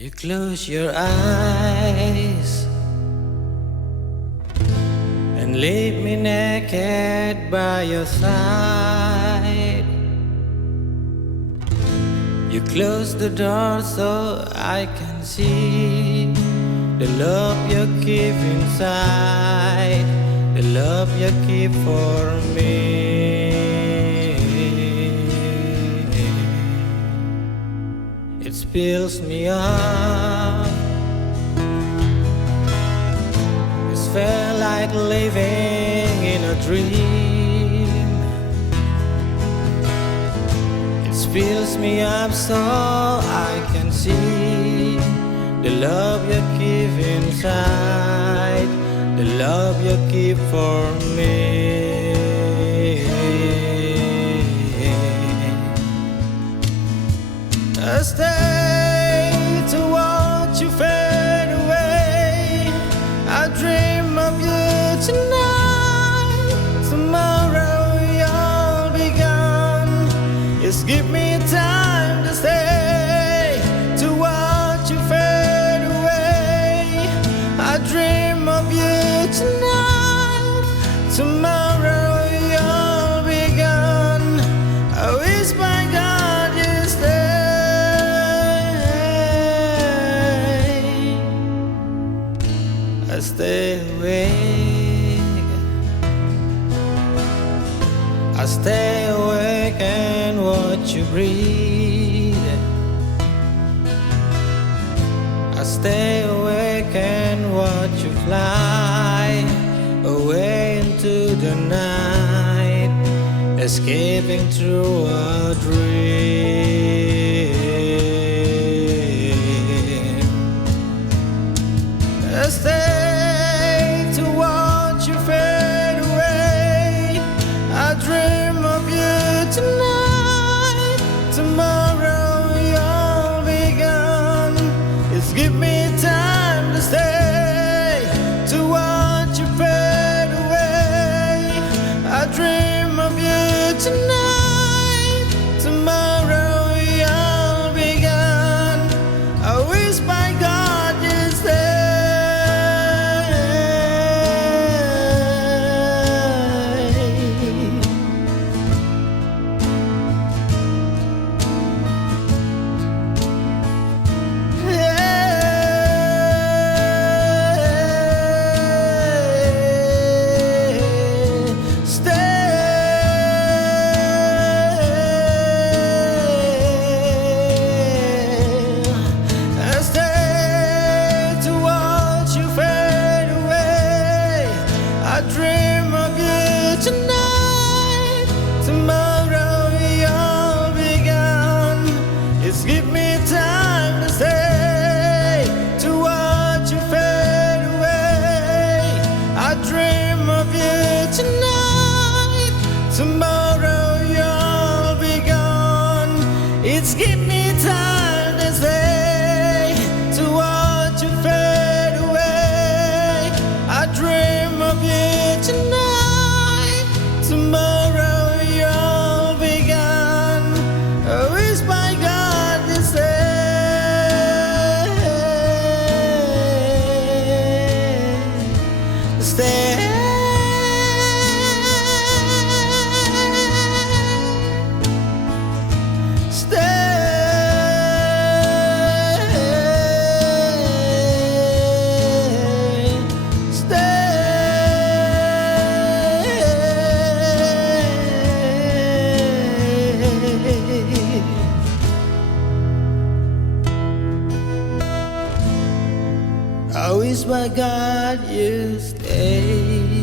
You close your eyes and leave me naked by your side. You close the door so I can see the love you keep inside, the love you keep for me. It spills me up. It felt like living in a dream. It spills me up so I can see the love you keep inside, the love you keep for me. I stay to watch you fade away. I dream of you tonight. Tomorrow you'll be gone. Just give me time to stay to watch you fade away. I dream of you tonight. Tomorrow you'll be gone. I wish my God you stay. I stay awake. I stay awake and watch you breathe. I stay awake and watch you fly away into the night, escaping through a dream. I stay to watch you fade away. I dream of you tonight. Tomorrow you'll be gone. Just give me time to stay to watch you fade away. I dream of you tonight. Tomorrow you'll be gone. I wish by God you stay. I dream of you tonight. Tomorrow you'll be gone. Just give me time to stay to watch you fade away. I dream of you tonight. Tomorrow you'll be gone. It's give me time to stay to watch you fade away. I dream of you tonight. Tomorrow you'll be gone. I wish by God to stay. I wish by God you stay.